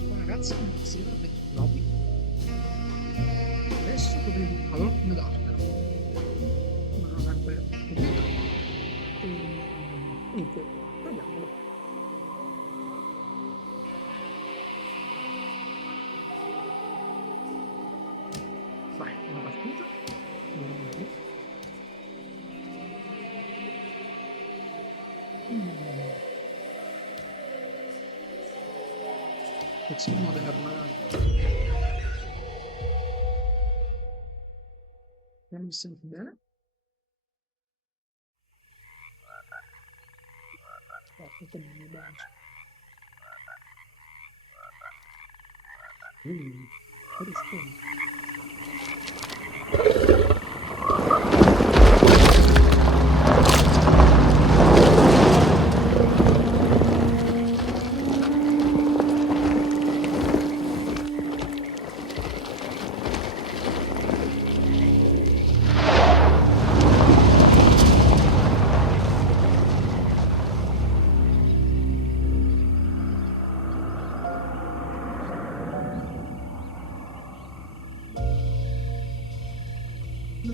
conosco una ragazza che non si era per proprio. Adesso dovremo allora come dartelo. Non ho sempre capito. E niente, proviamolo. Vai, una partita. Possiamo avere non mi senti bene? Tutto bene, bacio. Che rispondi?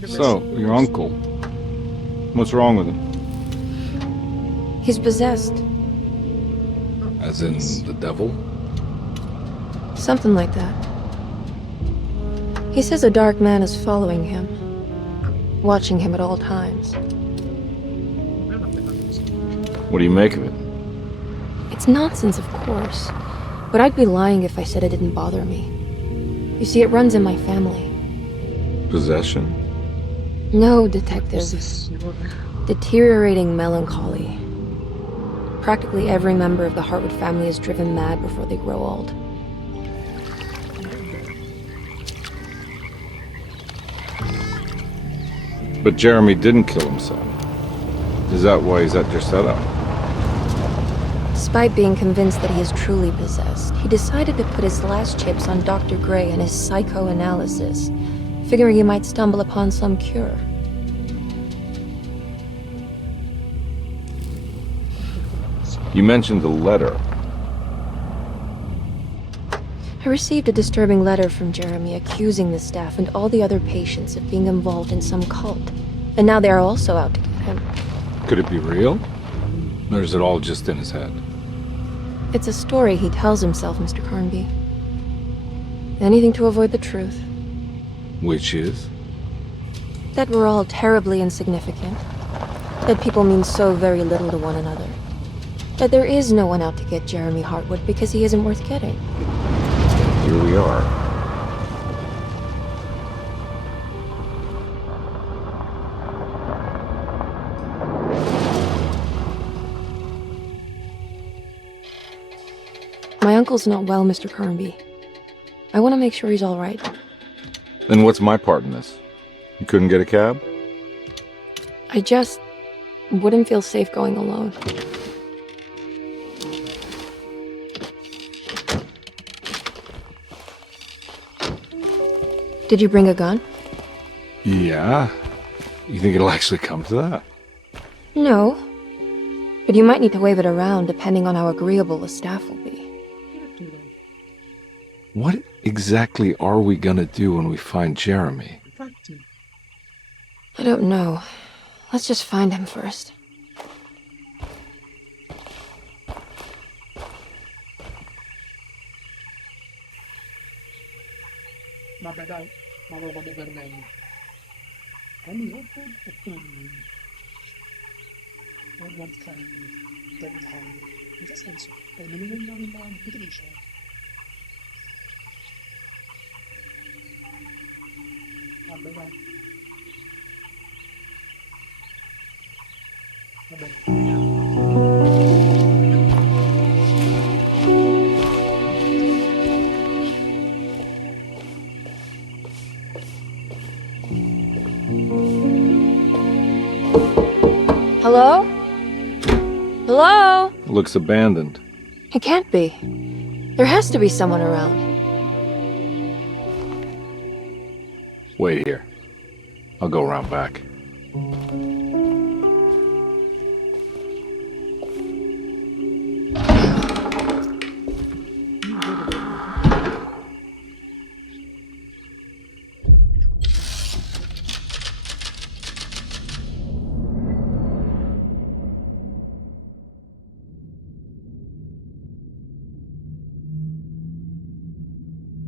So, your uncle. What's wrong with him? He's possessed. As in the devil? Something like that. He says a dark man is following him, watching him at all times. What do you make of it? It's nonsense, of course, but I'd be lying if I said it didn't bother me. You see, it runs in my family. Possession? No, detective. Deteriorating melancholy. Practically every member of the Hartwood family is driven mad before they grow old. But Jeremy didn't kill himself. Is that why he's at your setup? Despite being convinced that he is truly possessed, he decided to put his last chips on Dr. Gray and his psychoanalysis, figuring he might stumble upon some cure. You mentioned the letter. I received a disturbing letter from Jeremy accusing the staff and all the other patients of being involved in some cult. And now they are also out to get him. Could it be real? Or is it all just in his head? It's a story he tells himself, Mr. Carnby. Anything to avoid the truth. Which is? That we're all terribly insignificant. That people mean so very little to one another. That there is no one out to get Jeremy Hartwood because he isn't worth getting. Here we are. My uncle's not well, Mr. Carnby. I want to make sure he's all right. Then what's my part in this? You couldn't get a cab? I just wouldn't feel safe going alone. Did you bring a gun? Yeah. You think it'll actually come to that? No. But you might need to wave it around depending on how agreeable the staff will be. What exactly are we gonna do when we find Jeremy? I don't know. Let's just find him first. Vabbè dai, ma lo vado per meglio. Anni dopo e poi Edward Henry, David Henry. In che senso? È nemmeno il nome della computrice. Vabbè dai. Vabbè, vediamo. Hello? Hello? Looks abandoned. It can't be. There has to be someone around. Wait here. I'll go around back.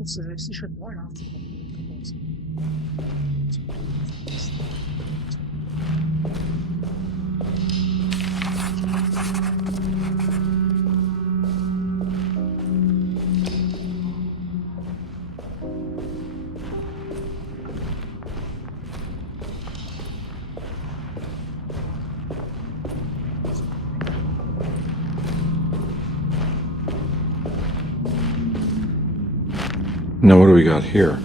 forse se si c'è poi un attimo cosa. Now, what do we got here?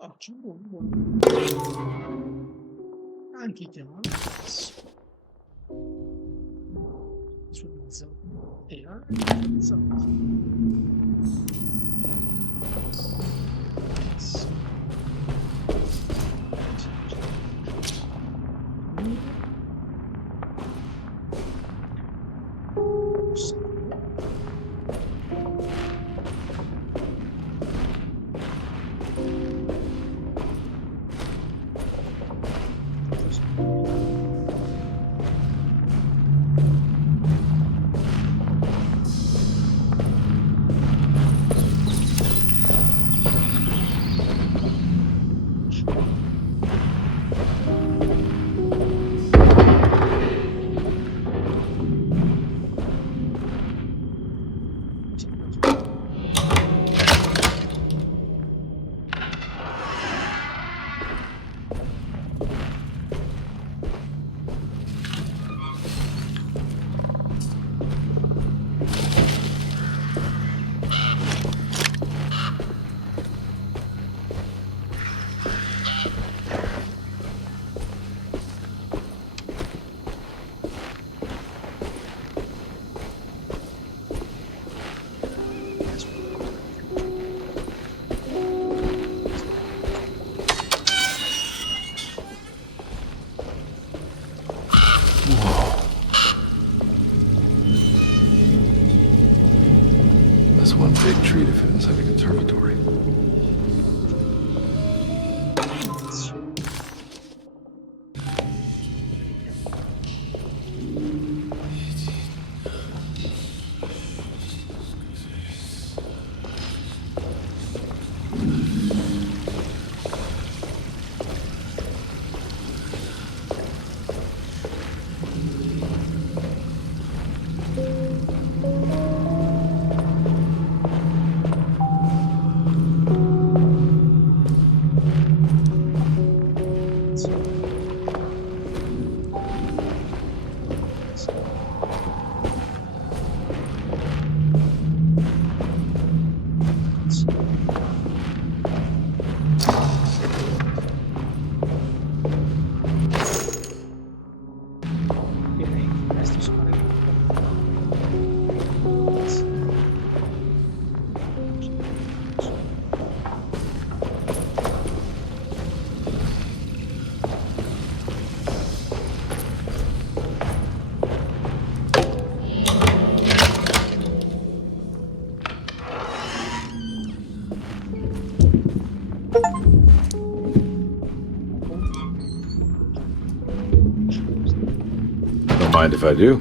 Ottimo, buono. Anche chiaro. Sul mezzo. That's one big tree to fit inside a conservatory. Don't mind if I do.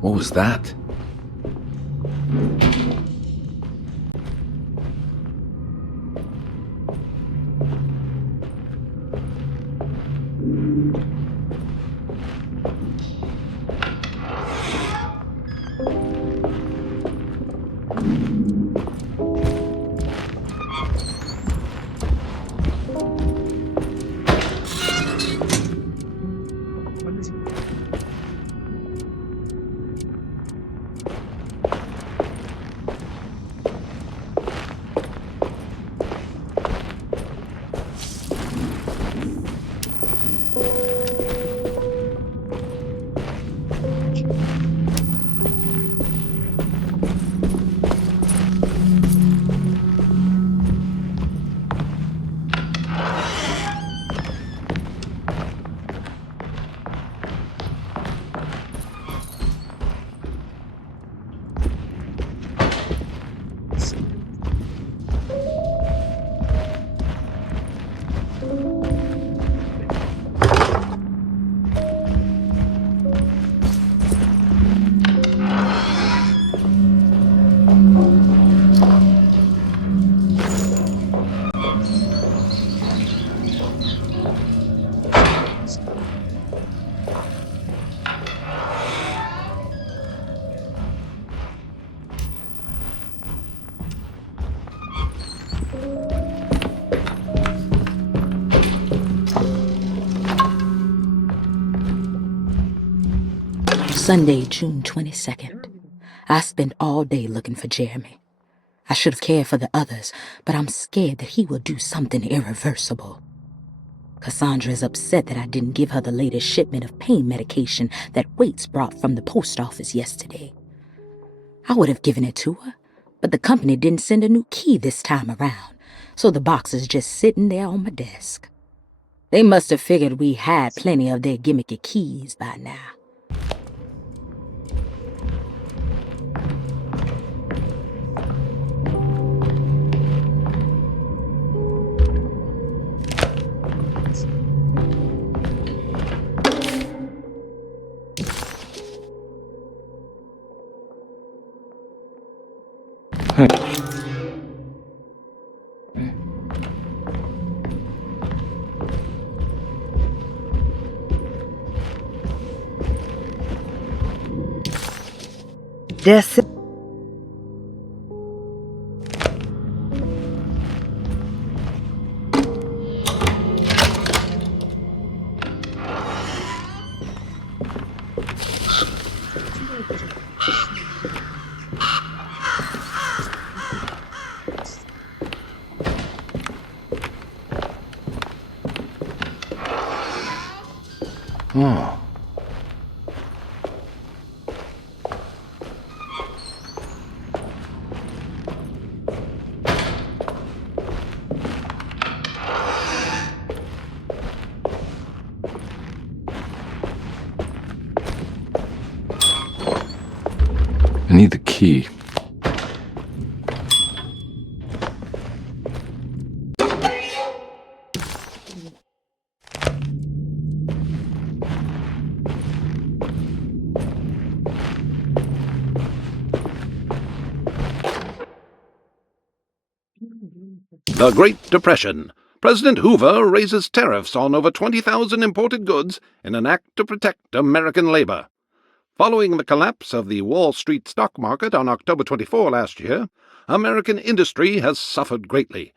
What was that? Quando si... Sunday, June 22nd. I spent all day looking for Jeremy. I should have cared for the others, but I'm scared that he will do something irreversible. Cassandra is upset that I didn't give her the latest shipment of pain medication that Waits brought from the post office yesterday. I would have given it to her, but the company didn't send a new key this time around, so the box is just sitting there on my desk. They must have figured we had plenty of their gimmicky keys by now. This Oh. I need the key. The Great Depression. President Hoover raises tariffs on over 20,000 imported goods in an act to protect American labor. Following the collapse of the Wall Street stock market on October 24 last year, American industry has suffered greatly.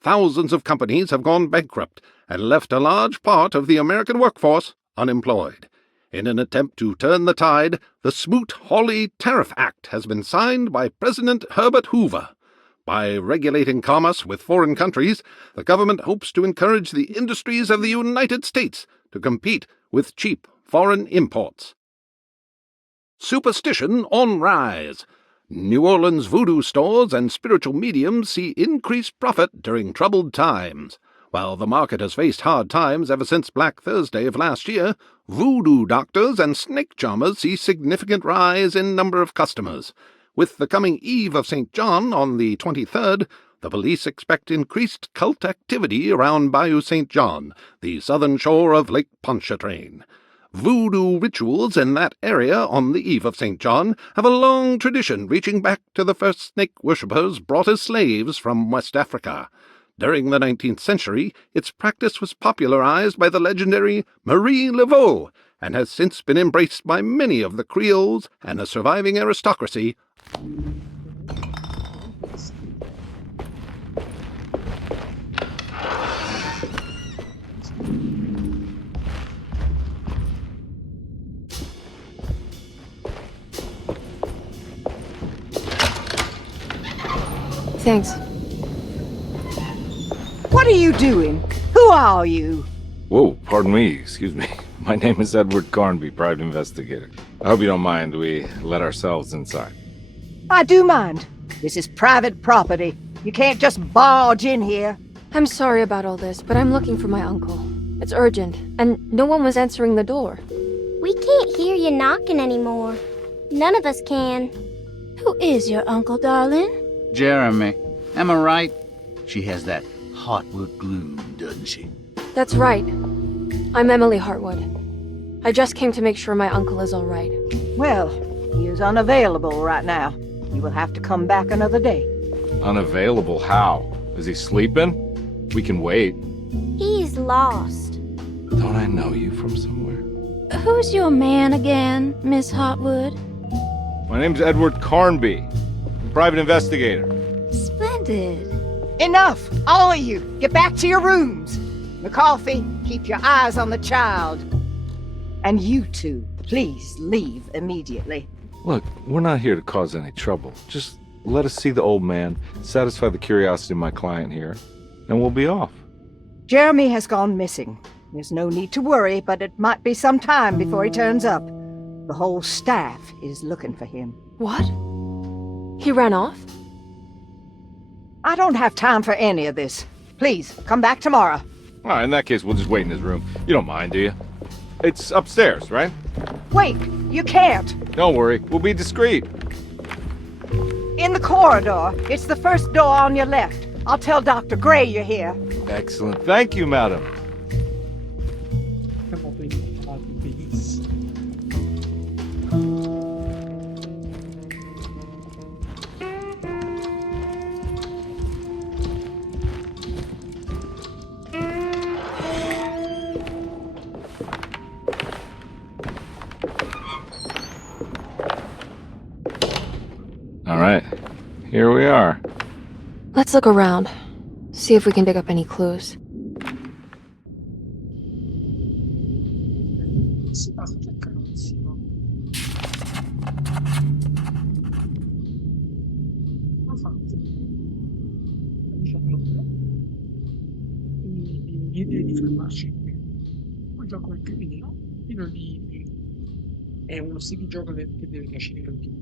Thousands of companies have gone bankrupt and left a large part of the American workforce unemployed. In an attempt to turn the tide, the Smoot-Hawley Tariff Act has been signed by President Herbert Hoover. By regulating commerce with foreign countries, the government hopes to encourage the industries of the United States to compete with cheap foreign imports. Superstition on rise. New Orleans voodoo stores and spiritual mediums see increased profit during troubled times. While the market has faced hard times ever since Black Thursday of last year, voodoo doctors and snake charmers see significant rise in number of customers. With the coming eve of St. John on the 23rd, the police expect increased cult activity around Bayou St. John, the southern shore of Lake Pontchartrain. Voodoo rituals in that area on the eve of St. John have a long tradition reaching back to the first snake worshippers brought as slaves from West Africa. During the 19th century, its practice was popularized by the legendary Marie Laveau and has since been embraced by many of the Creoles and the surviving aristocracy. Thanks. What are you doing? Who are you? Whoa, pardon me, excuse me. My name is Edward Carnby, private investigator. I hope you don't mind we let ourselves inside. I do mind. This is private property. You can't just barge in here. I'm sorry about all this, but I'm looking for my uncle. It's urgent, and no one was answering the door. We can't hear you knocking anymore. None of us can. Who is your uncle, darling? Jeremy. Am I right? She has that Heartwood gloom, doesn't she? That's right. I'm Emily Hartwood. I just came to make sure my uncle is all right. Well, he is unavailable right now. You will have to come back another day. Unavailable how? Is he sleeping? We can wait. He's lost. Don't I know you from somewhere? Who's your man again, Miss Hartwood? My name's Edward Carnby, private investigator. Splendid. Enough! All of you! Get back to your rooms! McCarthy, keep your eyes on the child. And you two, please leave immediately. Look, we're not here to cause any trouble. Just let us see the old man, satisfy the curiosity of my client here, and we'll be off. Jeremy has gone missing. There's no need to worry, but it might be some time before he turns up. The whole staff is looking for him. What? He ran off? I don't have time for any of this. Please, come back tomorrow. All right, in that case, we'll just wait in his room. You don't mind, do you? It's upstairs, right? Wait, you can't. Don't worry, we'll be discreet. In the corridor. It's the first door on your left. I'll tell Dr. Gray you're here. Excellent. Thank you, madam. Siamo benissimo, benissimo. All right, here we are. Let's look around. See if we can dig up any clues. Si passa cercandosimo. Infatti, diciamo direi di fermarci qui. Un gioco è carino, pieno di... è uno stile di gioco che deve piacere a tutti.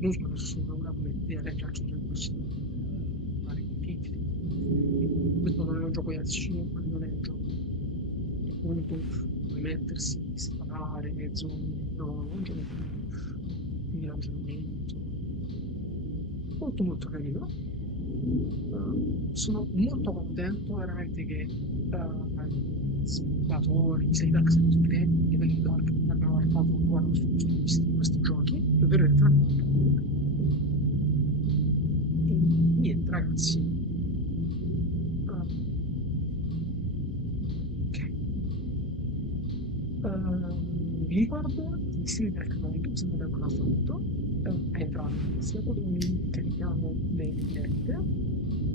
Non sono nessuno una come a già c'è fare titoli. Questo non è un gioco di azione, non è un gioco appunto puoi mettersi, sparare, zombie, no, un gioco di ragionamento molto molto carino. Sono molto contento veramente che gli sviluppatori sia di Dark Souls 3 che di Dark abbiano portato ancora questi giochi davvero entrambi. E niente ragazzi, ok, vi ricordo di iscrivervi al canale YouTube se non l'avete ancora fatto, a entrambi, sia quello che vi carichiamo le dirette,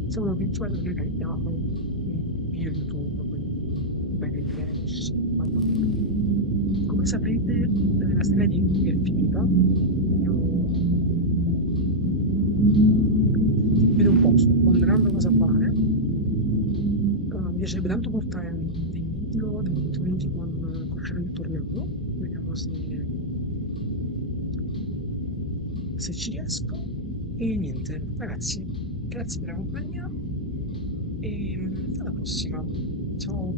sia quello che noi carichiamo in video YouTube, quindi bene flash, come sapete la serie di è finita. Io vedo un po', sto ponderando cosa fare. Mi piacerebbe tanto portare dei video da 20 minuti con il torneo, vediamo se ci riesco. E niente, ragazzi, grazie per la compagnia e alla prossima. Ciao.